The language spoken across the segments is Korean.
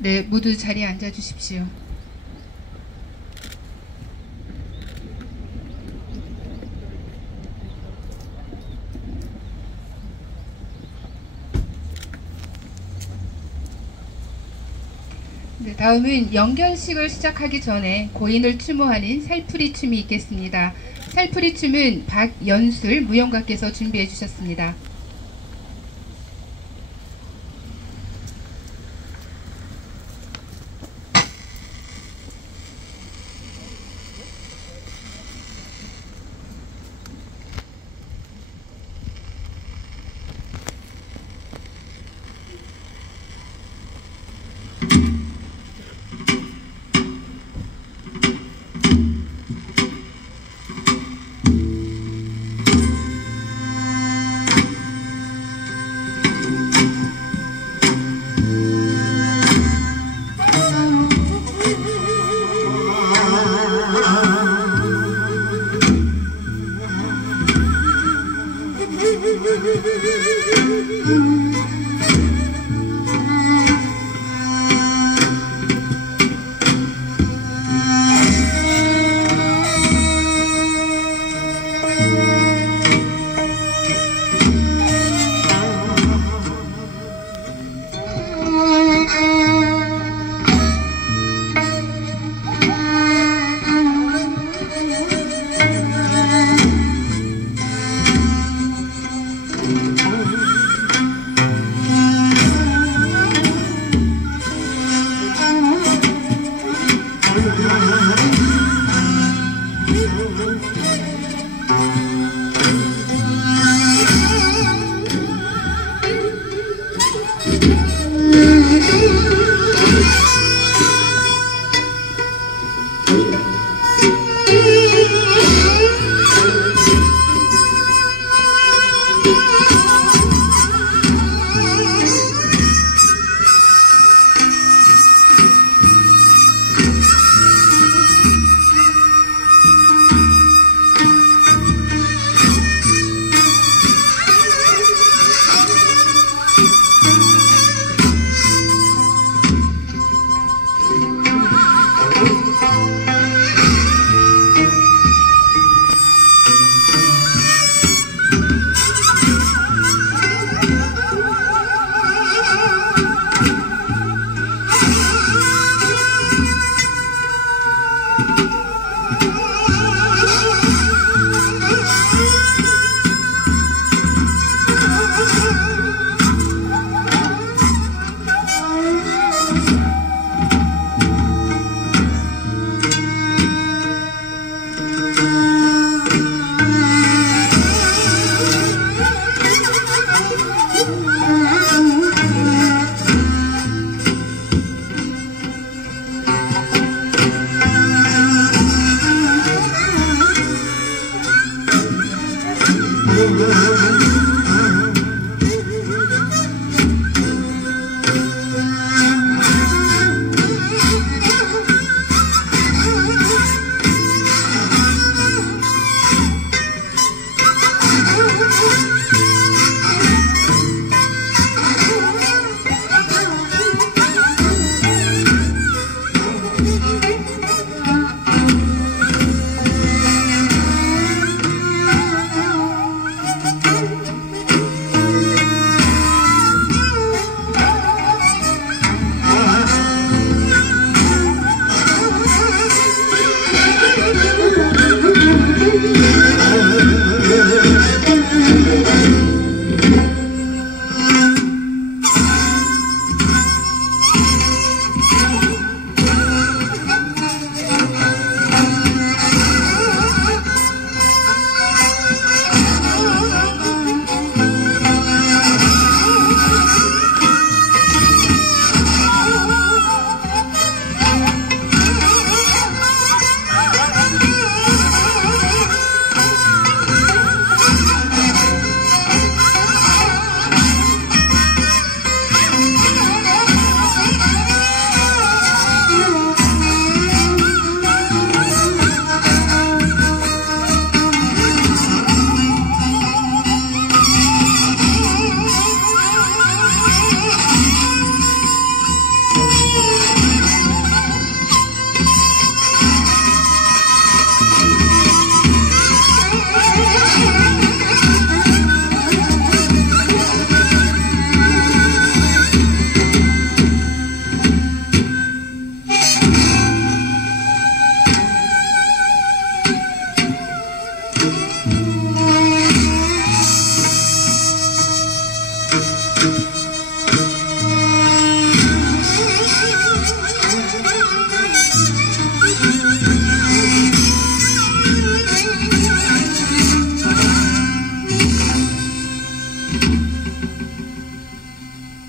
네, 모두 자리에 앉아 주십시오. 네, 다음은 영견식을 시작하기 전에 고인을 추모하는 살풀이 춤이 있겠습니다. 살풀이 춤은 박연술 무용가께서 준비해 주셨습니다.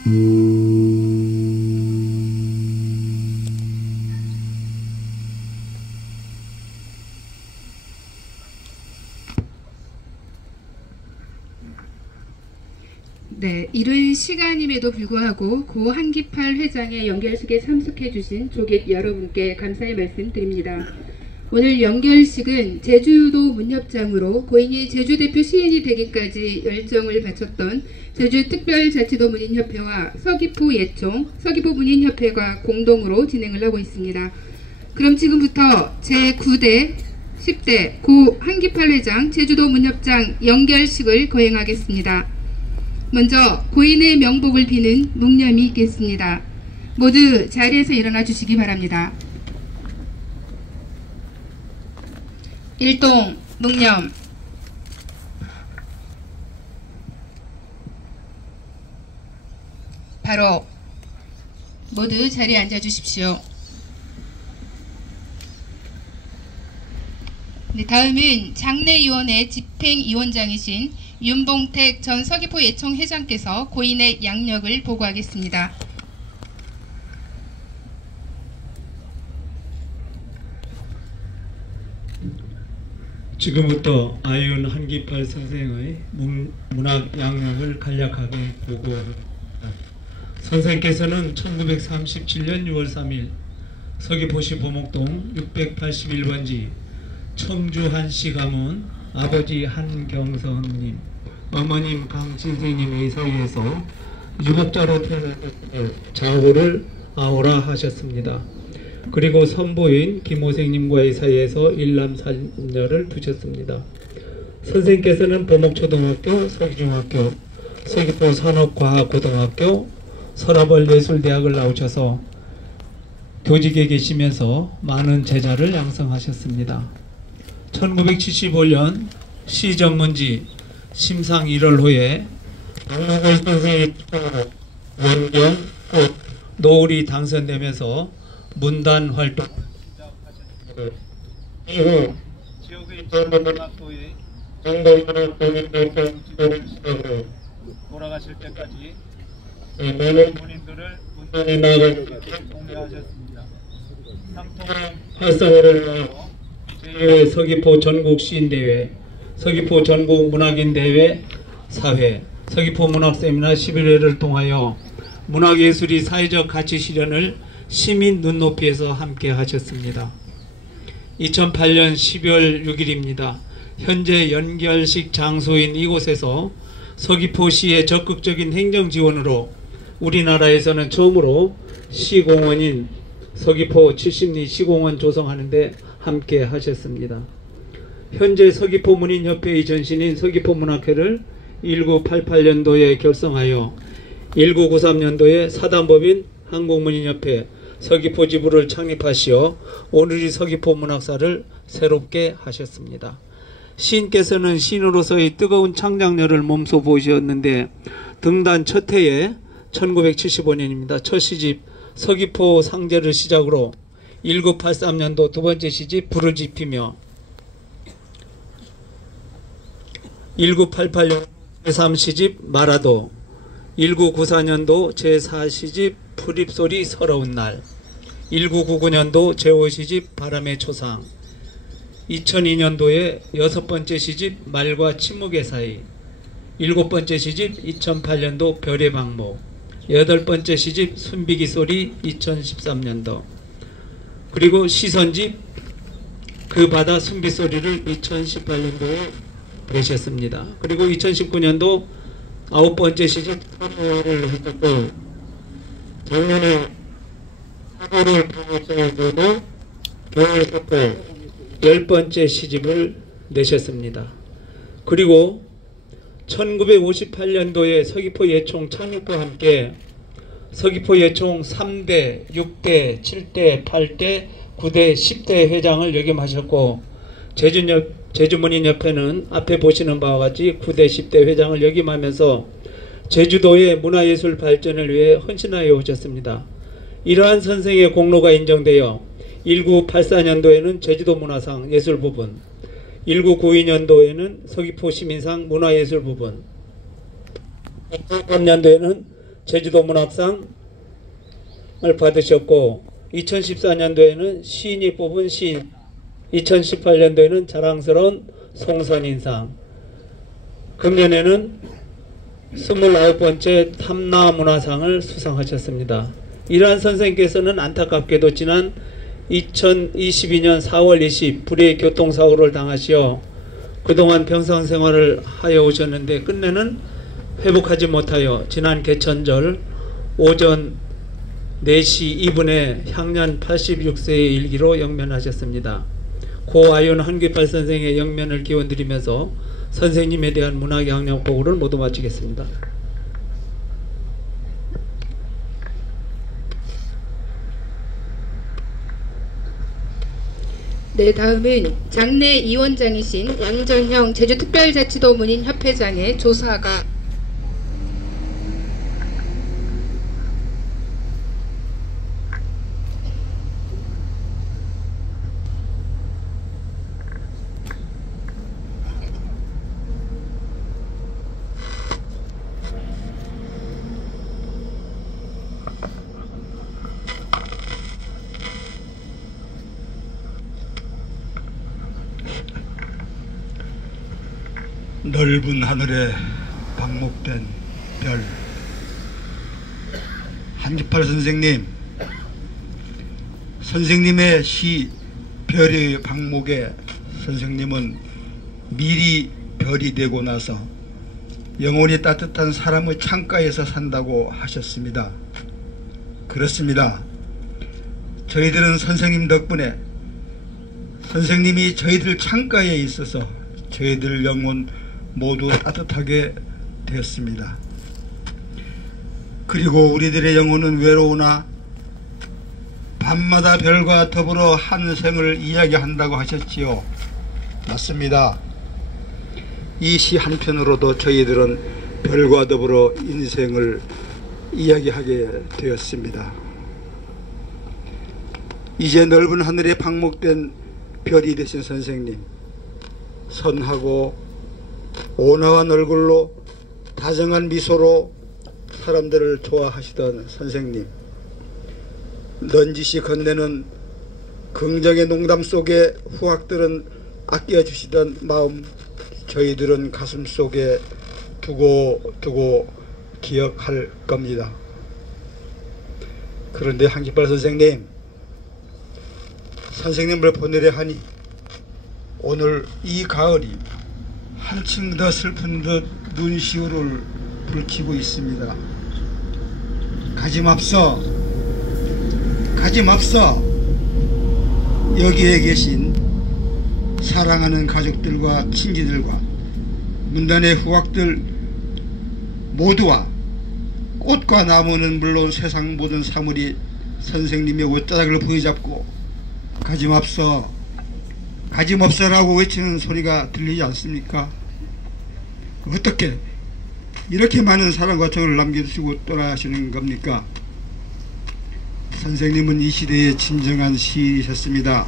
네, 이른 시간임에도 불구하고 고 한기팔 회장의 연결식에 참석해 주신 조객 여러분께 감사의 말씀 드립니다. 오늘 연결식은 제주도 문협장으로 고인이 제주대표 시인이 되기까지 열정을 바쳤던 제주특별자치도 문인협회와 서귀포 예총, 서귀포 문인협회가 공동으로 진행을 하고 있습니다. 그럼 지금부터 제9대 10대 고 한기팔 회장 제주도 문협장 연결식을 거행하겠습니다. 먼저 고인의 명복을 비는 묵념이 있겠습니다. 모두 자리에서 일어나 주시기 바랍니다. 일동 묵념. 바로 모두 자리에 앉아 주십시오. 네, 다음은 장례위원회 집행위원장이신 윤봉택 전 서귀포 예총 회장께서 고인의 양력을 보고하겠습니다. 지금부터 아윤 한기팔 선생의 문학 양력을 간략하게 보고합니다. 선생께서는 1937년 6월 3일 서귀포시 보목동 681번지 청주 한씨 가문 아버지 한경선님, 어머님 강진생님의 사이에서 유복자로 태어났을 자호를 아오라 하셨습니다. 그리고 선부인 김호생님과의 사이에서 일남산녀를 두셨습니다. 선생께서는 보목초등학교, 서귀중학교, 서귀포 산업과학고등학교, 서라벌예술대학을 나오셔서 교직에 계시면서 많은 제자를 양성하셨습니다. 1975년 시전문지 심상 1월호에 박노골 선생의 추천으로 원경, 꽃, 노을이 당선되면서 문단 활동 이후 지역의 전문학교의 정보문학 교육교육을 시작으로 돌아가실 때까지 많은 본인들을 문단에 나아가기까지 공유하셨습니다. 상통의 활성화를 위하여 제2회 서귀포 전국 시인대회, 서귀포 전국 문학인대회 사회, 서귀포 문학세미나 11회를 통하여 문학예술이 사회적 가치 실현을 시민 눈높이에서 함께 하셨습니다. 2008년 12월 6일입니다. 현재 연결식 장소인 이곳에서 서귀포시의 적극적인 행정 지원으로 우리나라에서는 처음으로 시공원인 서귀포 70리 시공원 조성하는 데 함께 하셨습니다. 현재 서귀포 문인협회의 전신인 서귀포문학회를 1988년도에 결성하여 1993년도에 사단법인 한국문인협회 서귀포 지부를 창립하시어 오늘의 서귀포 문학사를 새롭게 하셨습니다. 시인께서는 시인으로서의 뜨거운 창작열을 몸소 보이셨는데 등단 첫 해에 1975년입니다. 첫 시집 서귀포 상제를 시작으로 1983년도 두 번째 시집 불을 지피며 1988년 제3시집 마라도, 1994년도 제4시집 풀잎소리 서러운 날, 1999년도 제5시집 바람의 초상, 2002년도에 6번째 시집 말과 침묵의 사이, 7번째 시집 2008년도 별의 방목, 8번째 시집 순비기 소리 2013년도, 그리고 시선집 그 바다 순비소리를 2018년도에 내셨습니다. 그리고 2019년도 9번째 시집 사고를 했었고, 작년에 사고를 통해서도 겨울 사포 10번째 시집을 내셨습니다. 그리고 1958년도에 서귀포 예총 창립과 함께 서귀포 예총 3대, 6대, 7대, 8대, 9대, 10대 회장을 역임하셨고 제주문인협회는 앞에 보시는 바와 같이 9대, 10대 회장을 역임하면서 제주도의 문화예술 발전을 위해 헌신하여 오셨습니다. 이러한 선생의 공로가 인정되어 1984년도에는 제주도 문화상 예술 부분, 1992년도에는 서귀포 시민상 문화예술 부분, 2003년도에는 제주도 문학상을 받으셨고 2014년도에는 시인이 뽑은 시인, 2018년도에는 자랑스러운 송선인상, 금년에는 29번째 탐나문화상을 수상하셨습니다. 이러한 선생님께서는 안타깝게도 지난 2022년 4월 20 불의 교통사고를 당하시어 그동안 병상생활을 하여 오셨는데 끝내는 회복하지 못하여 지난 개천절 오전 4시 2분에 향년 86세의 일기로 영면하셨습니다. 고 아윤 한귀팔 선생의 영면을 기원드리면서 선생님에 대한 문학양력 보고를 모두 마치겠습니다. 네, 다음은 장례 이원장이신 양전형 제주특별자치도 문인협회장의 조사가 넓은 하늘에 방목된 별. 한귀팔 선생님의 시 별의 방목에 선생님은 미리 별이 되고 나서 영혼이 따뜻한 사람의 창가에서 산다고 하셨습니다. 그렇습니다. 저희들은 선생님 덕분에 선생님이 저희들 창가에 있어서 저희들 영혼 모두 따뜻하게 되었습니다. 그리고 우리들의 영혼은 외로우나 밤마다 별과 더불어 한 생을 이야기한다고 하셨지요. 맞습니다. 이 시 한편으로도 저희들은 별과 더불어 인생을 이야기하게 되었습니다. 이제 넓은 하늘에 방목된 별이 되신 선생님, 선하고 온화한 얼굴로 다정한 미소로 사람들을 좋아하시던 선생님, 넌지시 건네는 긍정의 농담 속에 후학들은 아껴주시던 마음, 저희들은 가슴 속에 두고 기억할 겁니다. 그런데 한귀팔 선생님을 보내려 하니 오늘 이 가을이 한층 더 슬픈 듯 눈시울을 붉히고 있습니다. 가지 맙소. 여기에 계신 사랑하는 가족들과 친지들과 문단의 후학들 모두와 꽃과 나무는 물론 세상 모든 사물이 선생님의 옷자락을 부여잡고 가지 맙소라고 외치는 소리가 들리지 않습니까? 어떻게 이렇게 많은 사랑과 정을 남겨두시고 떠나시는 겁니까? 선생님은 이 시대의 진정한 시인이셨습니다.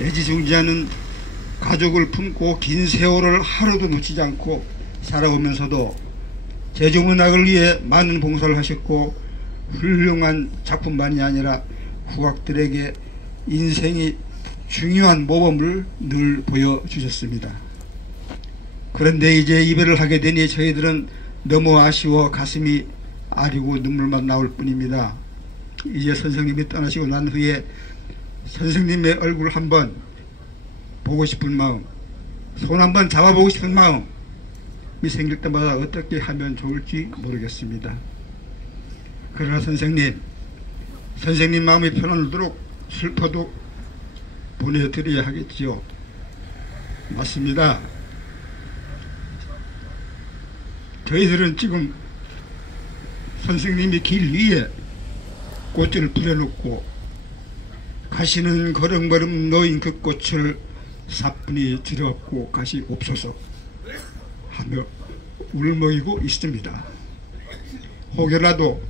애지중지하는 가족을 품고 긴 세월을 하루도 놓치지 않고 살아오면서도 제주문학을 위해 많은 봉사를 하셨고 훌륭한 작품만이 아니라 후학들에게 인생이 중요한 모범을 늘 보여주셨습니다. 그런데 이제 이별을 하게 되니 저희들은 너무 아쉬워 가슴이 아리고 눈물만 나올 뿐입니다. 이제 선생님이 떠나시고 난 후에 선생님의 얼굴 한번 보고 싶은 마음, 손 한번 잡아보고 싶은 마음이 생길 때마다 어떻게 하면 좋을지 모르겠습니다. 그러나 선생님 마음이 편안하도록 슬퍼도 보내드려야 하겠지요. 맞습니다. 저희들은 지금 선생님이 길 위에 꽃을 뿌려놓고 가시는 걸음걸음 놓인 그 꽃을 사뿐히 들여갖고 가시옵소서 하며 울먹이고 있습니다. 혹여라도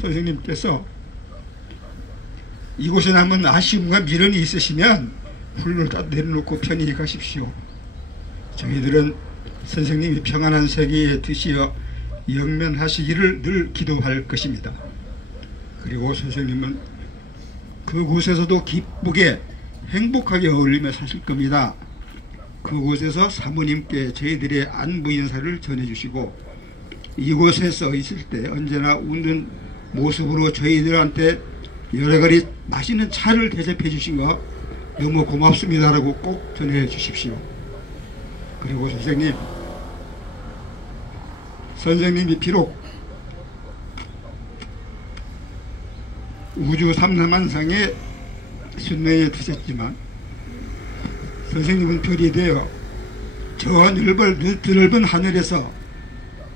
선생님께서 이곳에 남은 아쉬움과 미련이 있으시면 훌을 다 내려놓고 편히 가십시오. 저희들은 선생님이 평안한 세계에 드시어 영면하시기를 늘 기도할 것입니다. 그리고 선생님은 그곳에서도 기쁘게 행복하게 어울리며 사실 겁니다. 그곳에서 사모님께 저희들의 안부 인사를 전해주시고 이곳에서 있을 때 언제나 웃는 모습으로 저희들한테 여러 가지 맛있는 차를 대접해 주신 거 너무 고맙습니다라고 꼭 전해 주십시오. 그리고 선생님이 비록 우주 삼라만상에 순례에 드셨지만 선생님은 별이 되어 저 넓은 하늘에서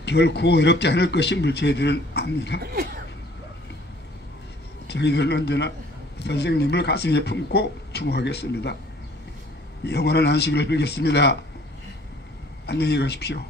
결코 어렵지 않을 것임을 저희들은 압니다. 저희들은 언제나 선생님을 가슴에 품고 추모하겠습니다. 영원한 안식을 빌겠습니다. 안녕히 가십시오.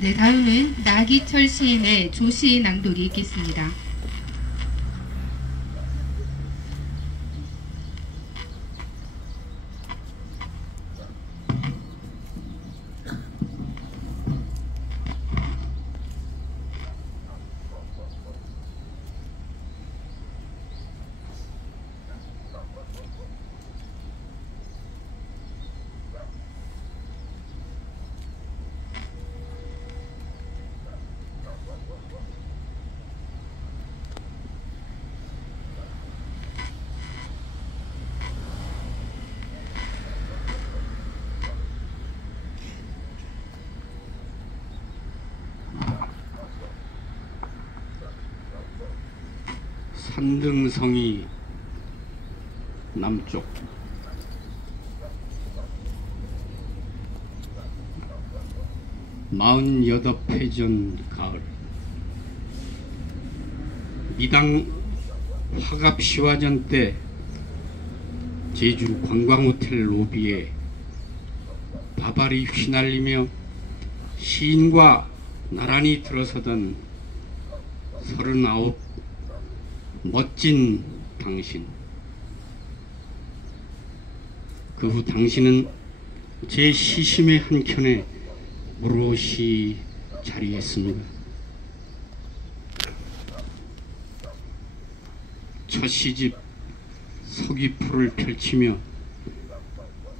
네, 다음은 나기철 시인의 조시 낭독이 있겠습니다. 산등성이 남쪽 마흔여덟 회전 가을 미당 화갑시화전 때 제주 관광호텔 로비에 바발이 휘날리며 시인과 나란히 들어서던 39 멋진 당신. 그 후 당신은 제 시심의 한켠에 오롯이 자리했습니다. 첫 시집 서귀포를 펼치며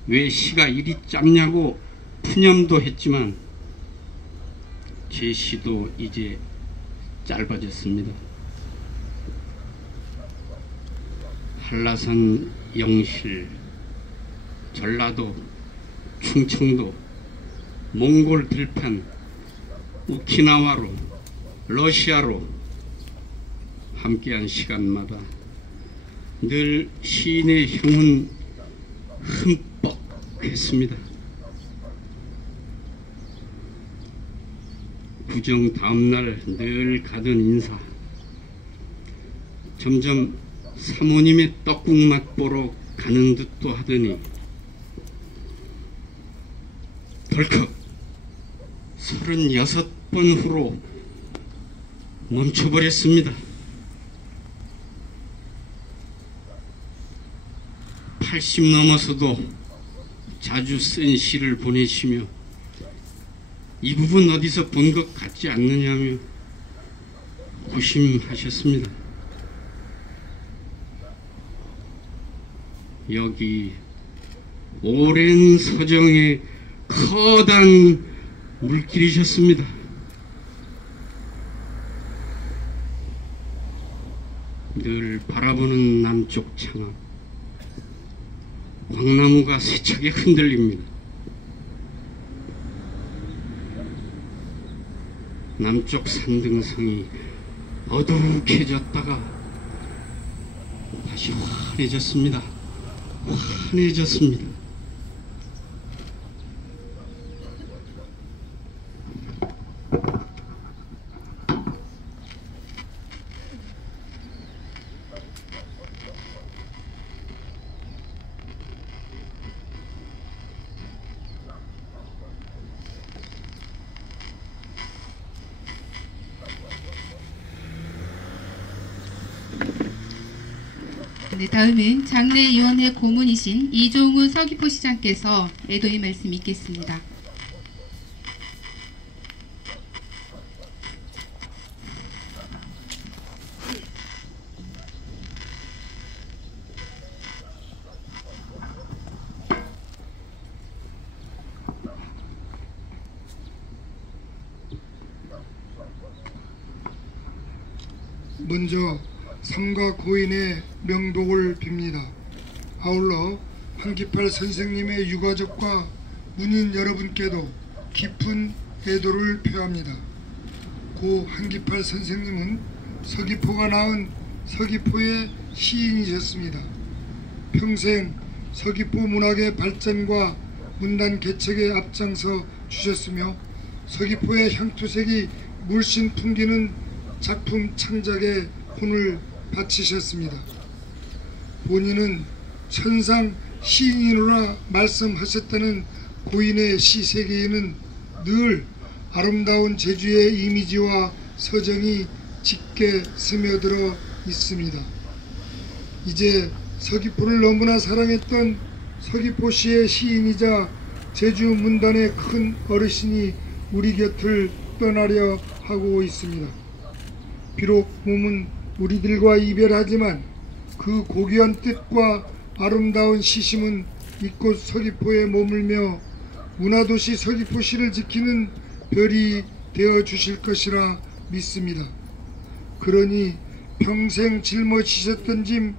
왜 시가 이리 짧냐고 푸념도 했지만 제 시도 이제 짧아졌습니다. 한라산, 영실, 전라도, 충청도, 몽골 들판, 오키나와로, 러시아로 함께한 시간마다 늘 시인의 형은 흠뻑했습니다. 구정 다음날 늘 가던 인사. 점점 사모님의 떡국 맛보러 가는 듯도 하더니 덜컥 36번 후로 멈춰버렸습니다. 80 넘어서도 자주 쓴 시를 보내시며 이 부분 어디서 본 것 같지 않느냐며 고심하셨습니다. 여기 오랜 서정의 커다란 물길이셨습니다. 늘 바라보는 남쪽 창암, 광나무가 세차게 흔들립니다. 남쪽 산등성이 어둑해졌다가 다시 환해졌습니다. 환해졌습니다. 네, 다음은 장례위원회 고문이신 이종우 서귀포시장께서 애도의 말씀 읽겠습니다. 먼저 삼가 고인의 명복을 빕니다. 아울러 한기팔 선생님의 유가족과 문인 여러분께도 깊은 애도를 표합니다. 고 한기팔 선생님은 서귀포가 낳은 서귀포의 시인이셨습니다. 평생 서귀포 문학의 발전과 문단 개척에 앞장서 주셨으며 서귀포의 향토색이 물씬 풍기는 작품 창작에 혼을 바치셨습니다. 본인은 천상 시인이라 말씀하셨다는 고인의 시세계에는 늘 아름다운 제주의 이미지와 서정이 짙게 스며들어 있습니다. 이제 서귀포를 너무나 사랑했던 서귀포시의 시인이자 제주 문단의 큰 어르신이 우리 곁을 떠나려 하고 있습니다. 비록 몸은 우리들과 이별하지만 그 고귀한 뜻과 아름다운 시심은 이곳 서귀포에 머물며 문화도시 서귀포시를 지키는 별이 되어 주실 것이라 믿습니다. 그러니 평생 짊어지셨던 짐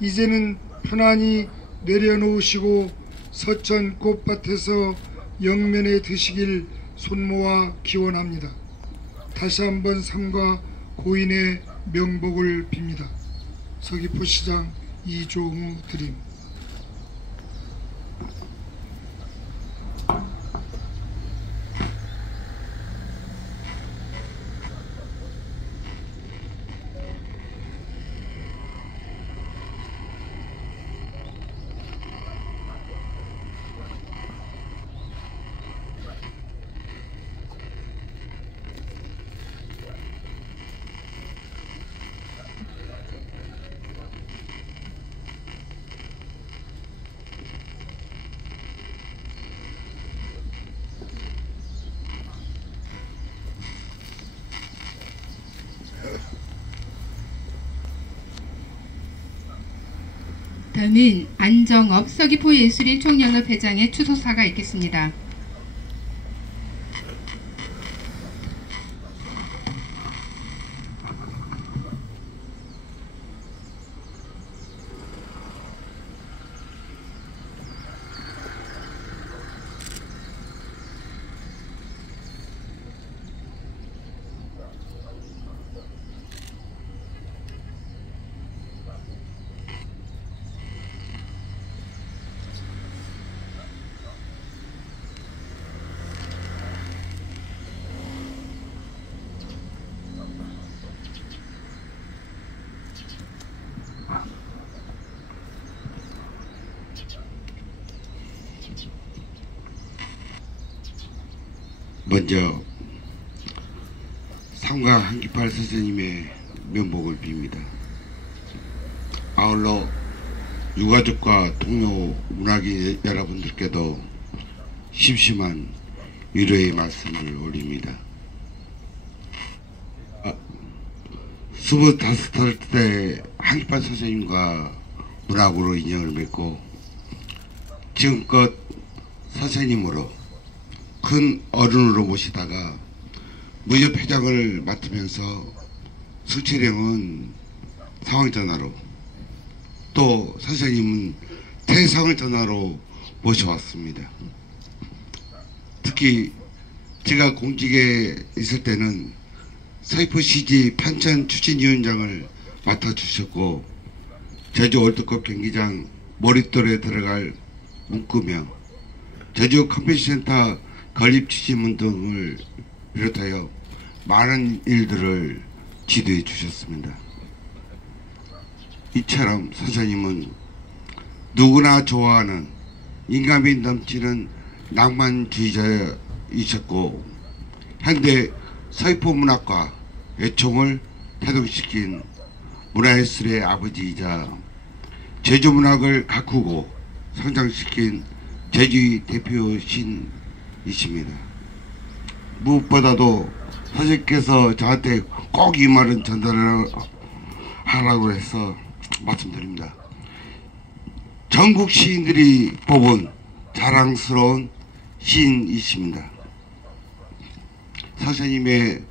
이제는 편안히 내려놓으시고 서천 꽃밭에서 영면에 드시길 손모아 기원합니다. 다시 한번 삼가 고인의 명복을 빕니다. 서귀포시장 이종우 드림. 다음은 안정업 서귀포예술인 총연합 회장의 추도사가 있겠습니다. 먼저 삼가 한기팔 선생님의 명복을 빕니다. 아울러 유가족과 동료 문학인 여러분들께도 심심한 위로의 말씀을 올립니다. 25살 때 한기팔 선생님과 문학으로 인연을 맺고 지금껏 선생님으로 큰 어른으로 모시다가 무협회장을 맡으면서 승철형은 상황전화로 또 선생님은 대상전화로 모셔왔습니다. 특히 제가 공직에 있을 때는 서귀포시지 판천 추진위원장을 맡아주셨고 제주 월드컵 경기장 머릿돌에 들어갈 문구며 제주 컨벤션센터 건립 추진문 등을 비롯하여 많은 일들을 지도해 주셨습니다. 이처럼 선생님은 누구나 좋아하는 인간미 넘치는 낭만주의자이셨고 현대 서귀포 문학과 애청을 태동시킨 문화예술의 아버지이자 제주문학을 가꾸고 성장시킨 제주의 대표신이십니다. 무엇보다도 선생님께서 저한테 꼭 이 말은 전달을 하라고 해서 말씀드립니다. 전국 시인들이 뽑은 자랑스러운 시인이십니다. 선생님의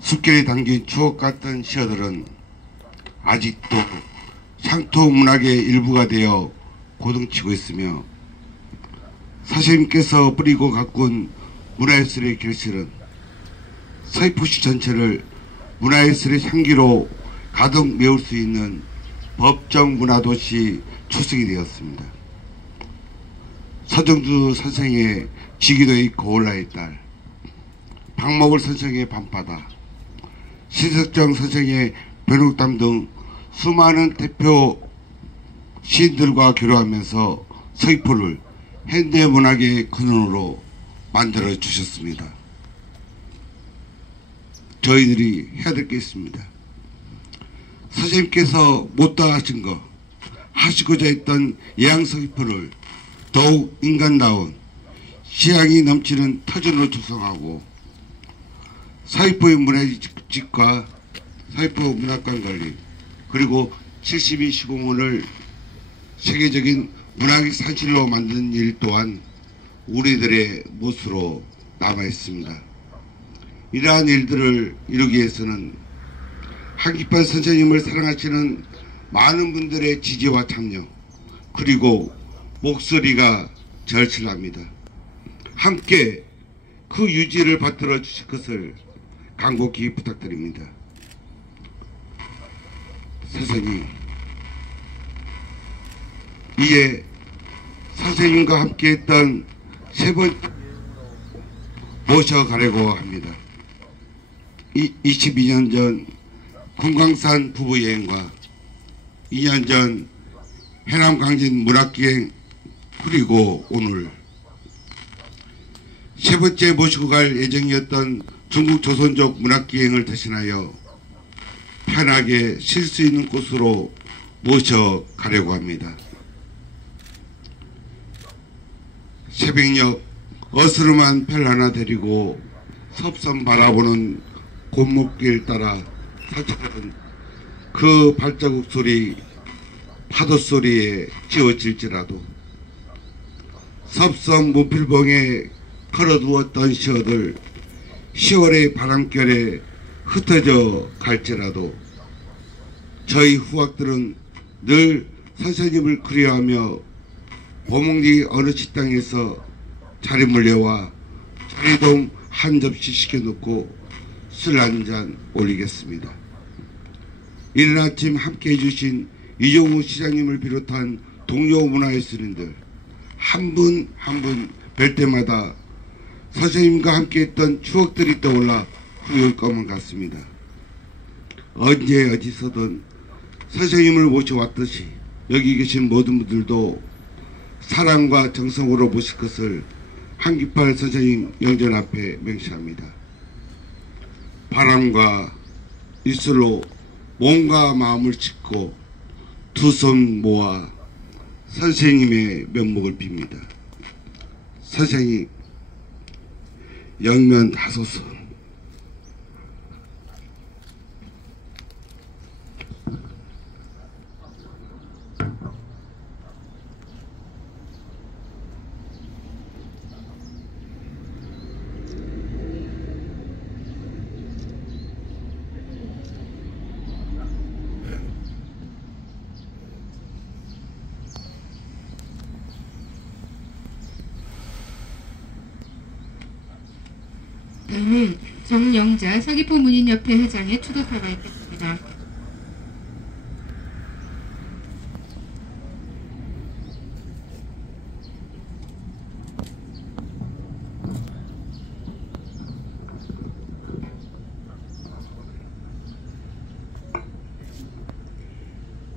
숲길에 담긴 추억 같은 시어들은 아직도 향토 문학의 일부가 되어 고등치고 있으며, 선생님께서 뿌리고 가꾼 문화예술의 결실은 서귀포시 전체를 문화예술의 향기로 가득 메울 수 있는 법정 문화도시 출석이 되었습니다. 서정주 선생의 지기도의 고을라의 딸, 박목을 선생의 밤바다, 신석정 선생의 변옥담 등 수많은 대표 시인들과 교류하면서 서귀포를 현대문학의 근원으로 만들어 주셨습니다. 저희들이 해야 될 게 있습니다. 선생님께서 못다 하신 거, 하시고자 했던 예양서귀포를 더욱 인간다운 시향이 넘치는 터전으로 조성하고, 서귀포의 문화집과 서귀포 문학관 건립, 그리고 72 시공원을 세계적인 문학의 산실로 만드는 일 또한 우리들의 몫으로 남아있습니다. 이러한 일들을 이루기 위해서는 한기판 선생님을 사랑하시는 많은 분들의 지지와 참여, 그리고 목소리가 절실합니다. 함께 그 유지를 받들어 주실 것을 간곡히 부탁드립니다. 선생님, 이에 선생님과 함께했던 세 번 모셔가려고 합니다. 22년 전 금강산 부부여행과 2년 전 해남 강진 문학기행, 그리고 오늘 세 번째 모시고 갈 예정이었던 중국 조선족 문학기행을 대신하여 편하게 쉴 수 있는 곳으로 모셔가려고 합니다. 새벽녘 어스름한 별 하나 데리고 섭선 바라보는 골목길 따라 산책하던 그 발자국 소리, 파도 소리에 지워질지라도 섭선 문필봉에 걸어두었던 시어들 10월의 바람결에 흩어져 갈지라도 저희 후학들은 늘 선생님을 그리워하며 보목리 어느 식당에서 자리 물려와 자리동 한 접시 시켜놓고 술 한잔 올리겠습니다. 이른 아침 함께 해주신 이종우 시장님을 비롯한 동료 문화예술인들 한 분 한 분 뵐 때마다 선생님과 함께했던 추억들이 떠올라 후회할 것만 같습니다. 언제 어디서든 선생님을 모셔왔듯이 여기 계신 모든 분들도 사랑과 정성으로 모실 것을 한기팔 선생님 영전 앞에 명시합니다. 바람과 입술로 몸과 마음을 짚고 두 손 모아 선생님의 면목을 빕니다. 선생님, 영면하소서. 다음은 정영자 서귀포 문인협회 회장의 추도사가 있겠습니다.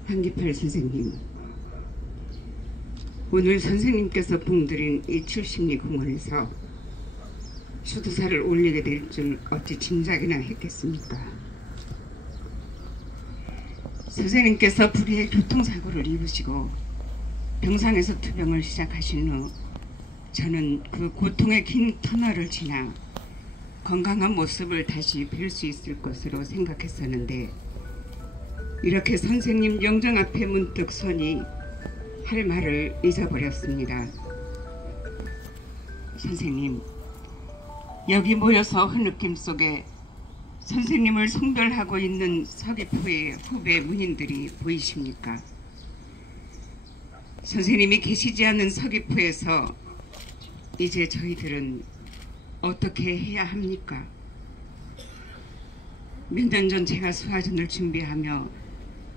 한기팔 선생님, 오늘 선생님께서 봉드린 이 70리 공원에서 추도사를 올리게 될 줄 어찌 짐작이나 했겠습니까? 선생님께서 불의의 교통사고를 입으시고 병상에서 투병을 시작하신 후 저는 그 고통의 긴 터널을 지나 건강한 모습을 다시 뵐 수 있을 것으로 생각했었는데 이렇게 선생님 영정 앞에 문득 서니 할 말을 잊어버렸습니다. 선생님, 여기 모여서 흐느낌 속에 선생님을 송별하고 있는 서귀포의 후배 문인들이 보이십니까? 선생님이 계시지 않는 서귀포에서 이제 저희들은 어떻게 해야 합니까? 몇 년 전 제가 수화전을 준비하며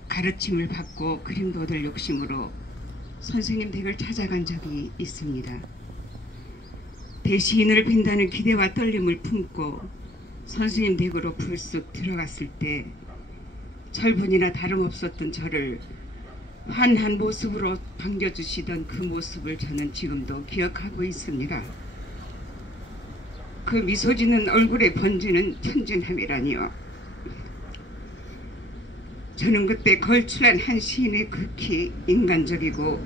가르침을 받고 그림도 될 욕심으로 선생님 댁을 찾아간 적이 있습니다. 대시인을 뵌다는 기대와 떨림을 품고 선생님 댁으로 불쑥 들어갔을 때 철분이나 다름없었던 저를 환한 모습으로 반겨주시던 그 모습을 저는 지금도 기억하고 있습니다. 그 미소 짓는 얼굴에 번지는 천진함이라니요. 저는 그때 걸출한 한 시인의 극히 인간적이고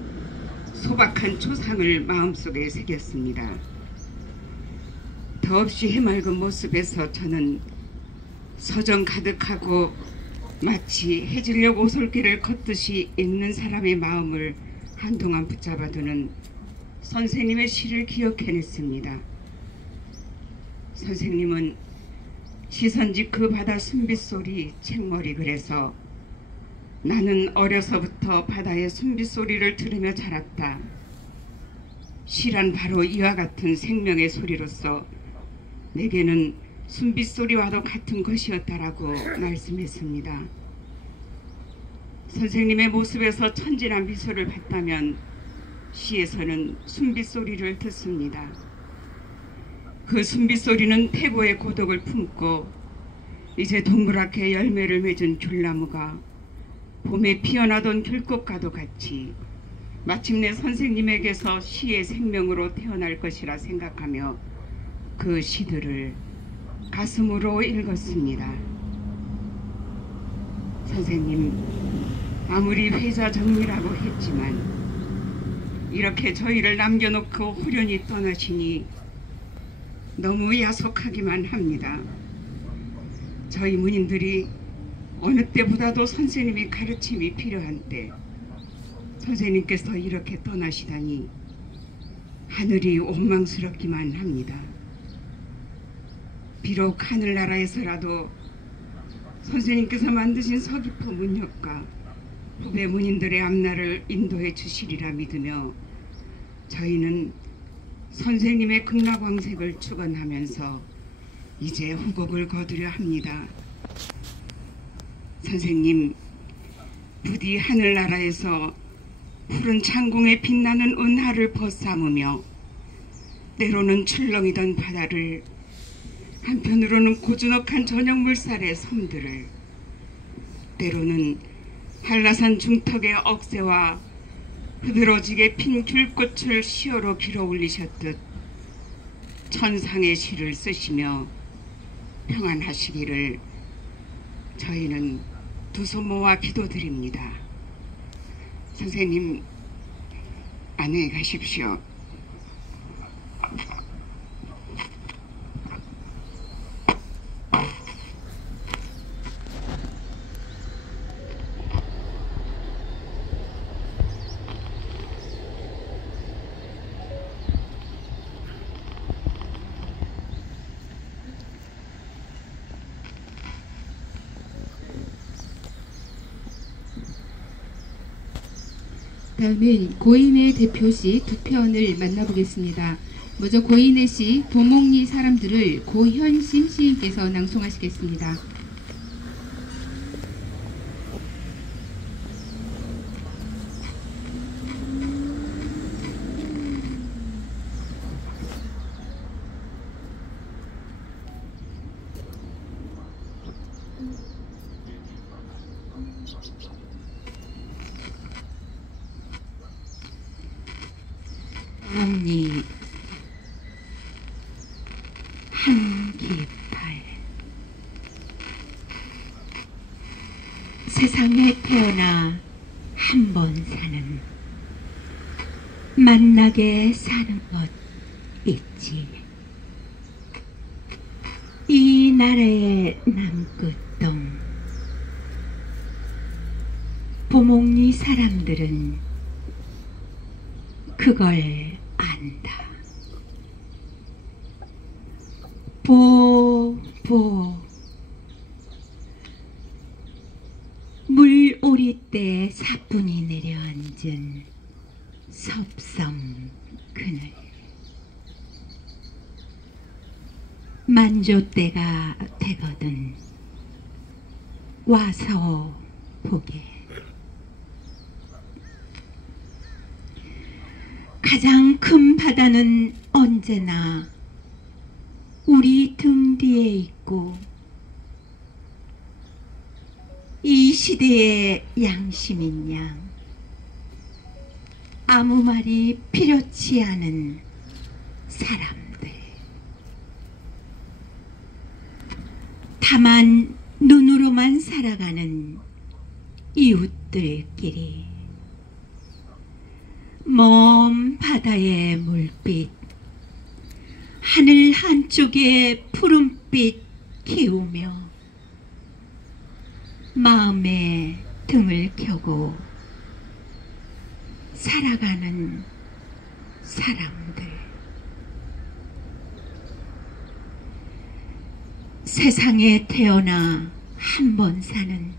소박한 초상을 마음속에 새겼습니다. 더없이 해맑은 모습에서 저는 서정 가득하고 마치 해질녘 오솔길을 걷듯이 있는 사람의 마음을 한동안 붙잡아두는 선생님의 시를 기억해냈습니다. 선생님은 시선지 그 바다 숨빗소리 책머리 글에서 나는 어려서부터 바다의 숨빗소리를 들으며 자랐다. 시란 바로 이와 같은 생명의 소리로서 내게는 숨빗소리와도 같은 것이었다라고 말씀했습니다. 선생님의 모습에서 천진한 미소를 봤다면 시에서는 숨빗소리를 듣습니다. 그 숨빗소리는 태고의 고독을 품고 이제 동그랗게 열매를 맺은 귤나무가 봄에 피어나던 귤꽃과도 같이 마침내 선생님에게서 시의 생명으로 태어날 것이라 생각하며 그 시들을 가슴으로 읽었습니다. 선생님, 아무리 회자정리라고 했지만 이렇게 저희를 남겨놓고 후련히 떠나시니 너무 야속하기만 합니다. 저희 문인들이 어느 때보다도 선생님의 가르침이 필요한 때 선생님께서 이렇게 떠나시다니 하늘이 원망스럽기만 합니다. 비록 하늘나라에서라도 선생님께서 만드신 서귀포 문협과 후배 문인들의 앞날을 인도해 주시리라 믿으며 저희는 선생님의 극락왕색을 축원하면서 이제 후곡을 거두려 합니다. 선생님, 부디 하늘나라에서 푸른 창공에 빛나는 은하를 벗삼으며 때로는 출렁이던 바다를 한편으로는 고즈넉한 저녁 물살의 섬들을 때로는 한라산 중턱의 억새와 흐드러지게 핀 귤꽃을 시어로 빌어 올리셨듯 천상의 시를 쓰시며 평안하시기를 저희는 두 손 모아 기도드립니다. 선생님, 안녕히 가십시오. 다음은 고인의 대표시 두 편을 만나보겠습니다. 먼저 고인의 시 도목리 사람들을 고현심 시인께서 낭송하시겠습니다. 도목리 한기팔 세상에 태어나 한 번 사는 만나게 사는 것 있지. 이 나라의 남끝동 보목리 사람들은 그걸 안다. 물오리대 사뿐히 내려앉은 섭성 그늘. 만조 때가 되거든 와서 보게. 가장 큰 바다는 언제나 우리 등 뒤에 있고, 이 시대의 양심인 양 아무 말이 필요치 않은 사람들. 다만 눈으로만 살아가는 이웃들끼리 먼 바다의 물빛, 하늘 한쪽에 푸른빛 키우며 마음에 등을 켜고 살아가는 사람들. 세상에 태어나 한 번 사는,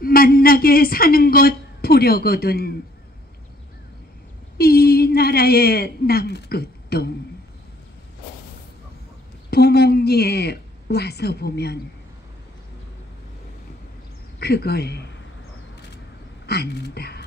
만나게 사는 것 보려거든 이 나라의 남끝동 보목리에 와서 보면 그걸 안다.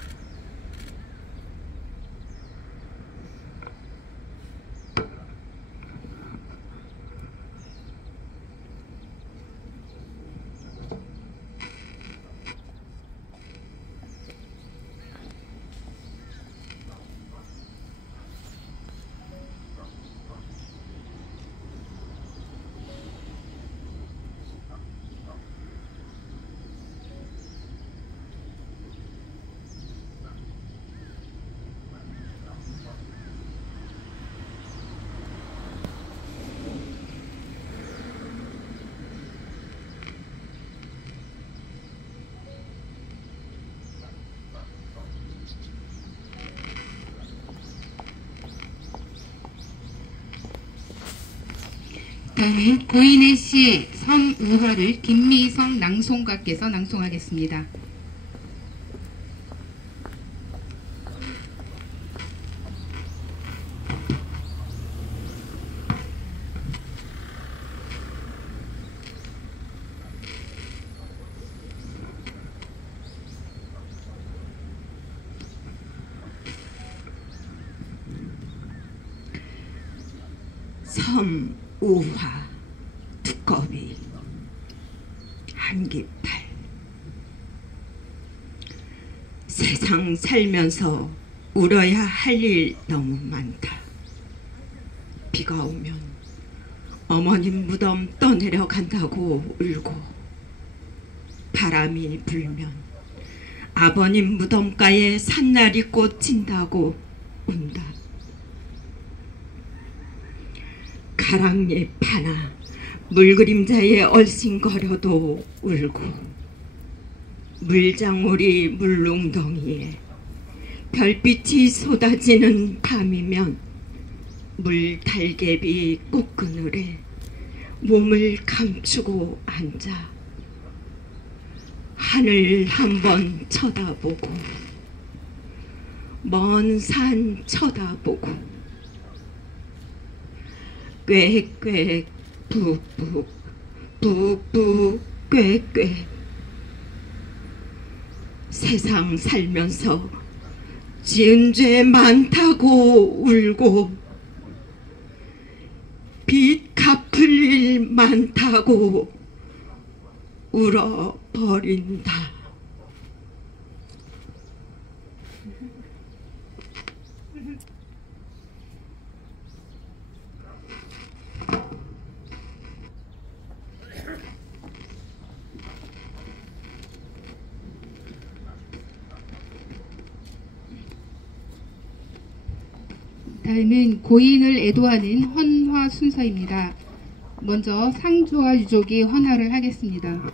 다음은 고인의 시 성우화를 김미성 낭송가께서 낭송하겠습니다. 섬우화 두꺼비 한기팔. 세상 살면서 울어야 할 일 너무 많다. 비가 오면 어머님 무덤 떠내려간다고 울고, 바람이 불면 아버님 무덤가에 산나리 꽃 진다고 운다. 가랑잎 하나 물그림자에 얼씬거려도 울고, 물장울이 물웅덩이에 별빛이 쏟아지는 밤이면 물달개비 꽃그늘에 몸을 감추고 앉아 하늘 한번 쳐다보고 먼 산 쳐다보고 꾀꾀 푹푹 푹푹 꾀꾀. 세상 살면서 지은 죄 많다고 울고, 빚 갚을 일 많다고 울어버린다. 다음은 고인을 애도하는 헌화 순서입니다. 먼저 상주와 유족이 헌화를 하겠습니다.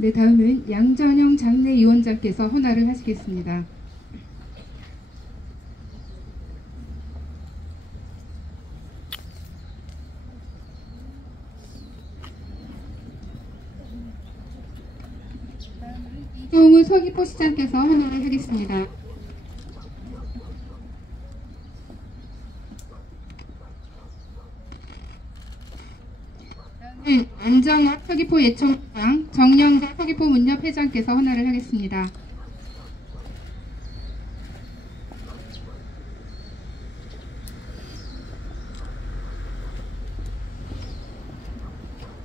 네, 다음은 양전영 장례위원장께서 헌화를 하시겠습니다. 이종우 서귀포 시장께서 헌화를 하겠습니다. 안정학 서귀포 예총장, 정영석 서귀포 문협 회장께서 헌화를 하겠습니다.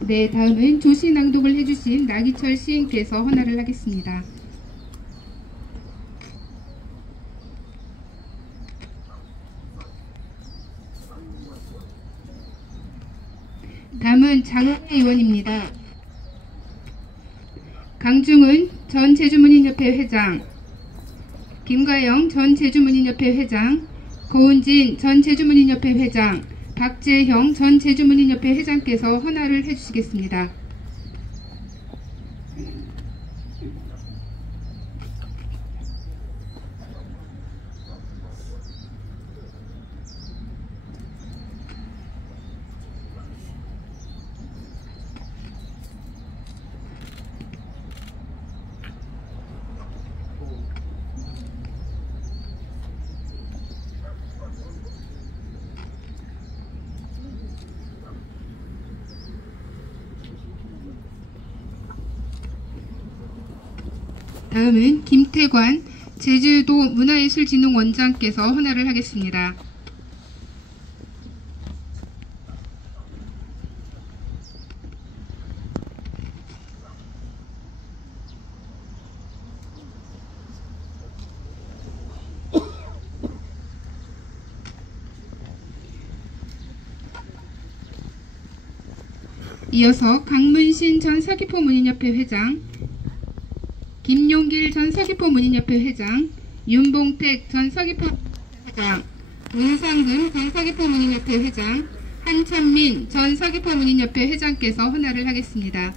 네, 다음은 조시 낭독을 해주신 나기철 시인께서 헌화를 하겠습니다. 다음은 장애 의원입니다. 강중은 전 제주문인협회 회장, 김가영 전 제주문인협회 회장, 고은진 전 제주문인협회 회장, 박재형 전 제주문인협회 회장께서 헌화를 해주시겠습니다. 다음은 김태관 제주도 문화예술진흥원장께서 헌화를 하겠습니다. 이어서 강문신 전 서귀포 문인협회 회장, 김용길 전 서귀포 문인협회 회장, 윤봉택 전 서귀포 회장, 문상금 전 서귀포 문인협회 회장, 한천민 전 서귀포 문인협회 회장께서 헌화를 하겠습니다.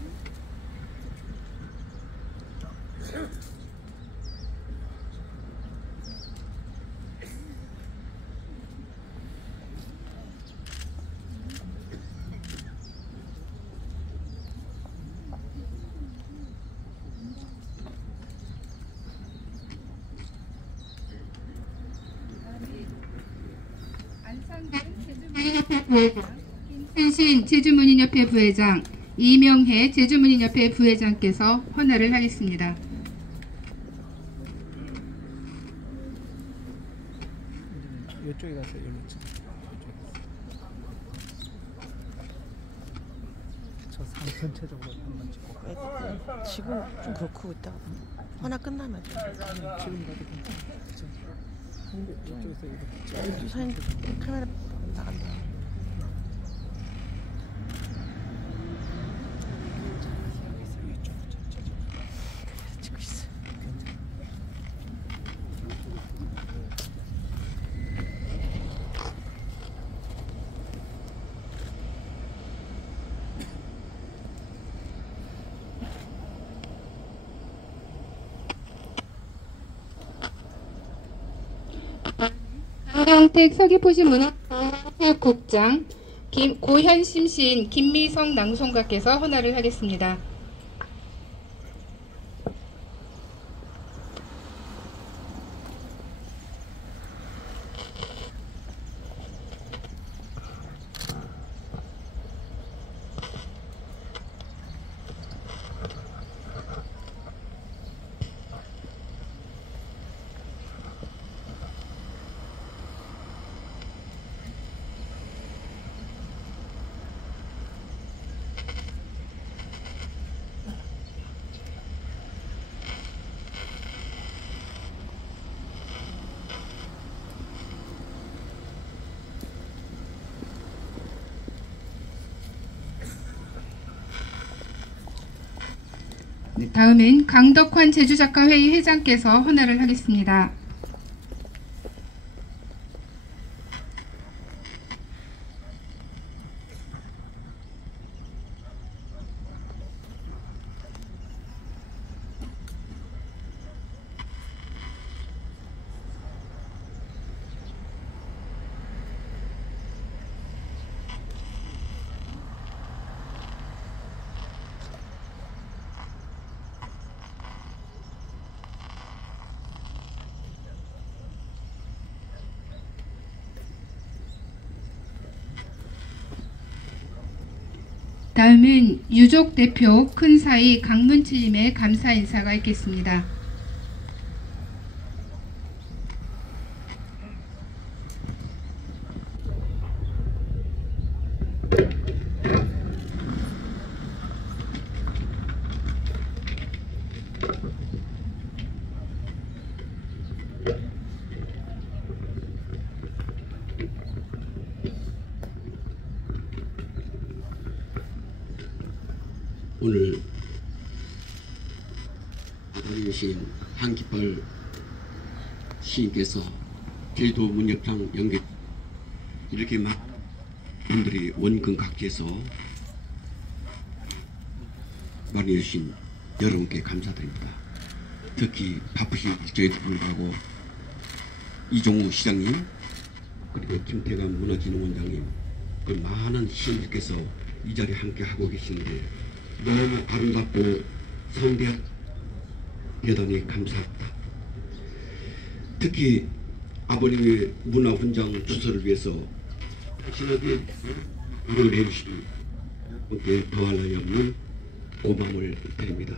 김순신 제주문인협회 부회장, 이명혜 제주문인협회 부회장께서 헌화를 하겠습니다. 이쪽에 가서 저 상 전체적으로 한번 찍고. 지금 좀 그렇고 이따 헌화 끝나면 지금 가도 괜찮죠. 이쪽에서 이렇게 사진 카메라 나간다. 찍고 있어. 강경택 서귀포시 문화체육국장, 고현심 시인, 김미성 낭송가께서 헌화를 하겠습니다. 다음은 강덕환 제주작가회의 회장께서 헌화를 하겠습니다. 다음은 유족 대표 큰사이 강문칠님의 감사 인사가 있겠습니다. 오늘 아버님 시인 한깃발 시인께서 제주도 문협장 연계 이렇게 막 분들이 원근 각지에서 많이 주신 여러분께 감사드립니다. 특히 바쁘신 일정에도 불구하고 이종우 시장님 그리고 김태감 문화진흥원장님 그 많은 시인들께서 이 자리에 함께 하고 계시는데 너무 아름답고 성대한 대단히 감사합니다. 특히 아버님의 문화훈장 주소를 위해서 당신에게 물을 내주신 분께 더할 나위 없는 고마움을 드립니다.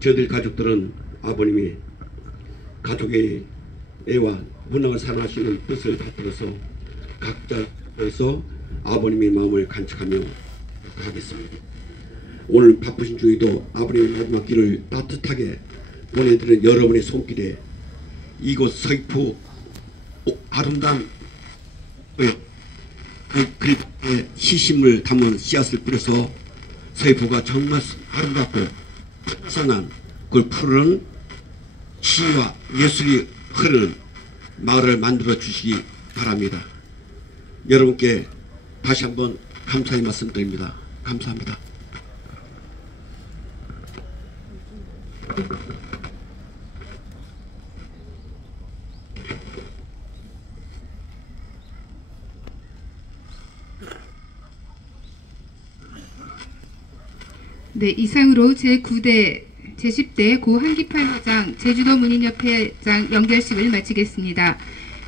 저희들 가족들은 아버님이 가족의 애와 문화를 사랑하시는 뜻을 받들어서 각자에서 아버님의 마음을 간직하며 하겠습니다. 오늘 바쁘신 주에도 아버님의 마지막 길을 따뜻하게 보내드리는 여러분의 손길에 이곳 서귀포 아름다운 그리스도의 희심을 담은 씨앗을 뿌려서 서귀포가 정말 아름답고 선한 그걸 푸른 시와 예술이 흐르는 마을을 만들어 주시기 바랍니다. 여러분께 다시 한번 감사의 말씀 드립니다. 감사합니다. 네, 이상으로 제10대 고 한기팔 회장 제주도 문인협회장 연결식을 마치겠습니다.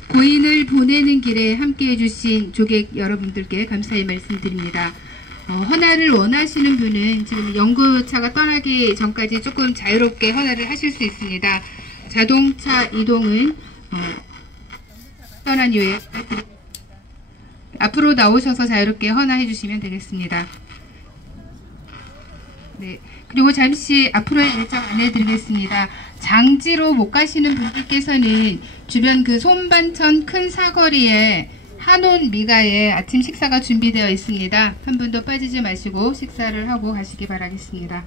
고인을 보내는 길에 함께해 주신 조객 여러분들께 감사의 말씀드립니다. 헌화를 원하시는 분은 지금 연구차가 떠나기 전까지 조금 자유롭게 헌화를 하실 수 있습니다. 자동차 이동은 떠난 이후에 앞으로 나오셔서 자유롭게 헌화해 주시면 되겠습니다. 네, 그리고 잠시 앞으로의 일정 안내드리겠습니다. 장지로 못 가시는 분들께서는 주변 그 손반천 큰 사거리에 한온 미가에 아침 식사가 준비되어 있습니다. 한 분도 빠지지 마시고 식사를 하고 가시기 바라겠습니다.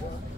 네.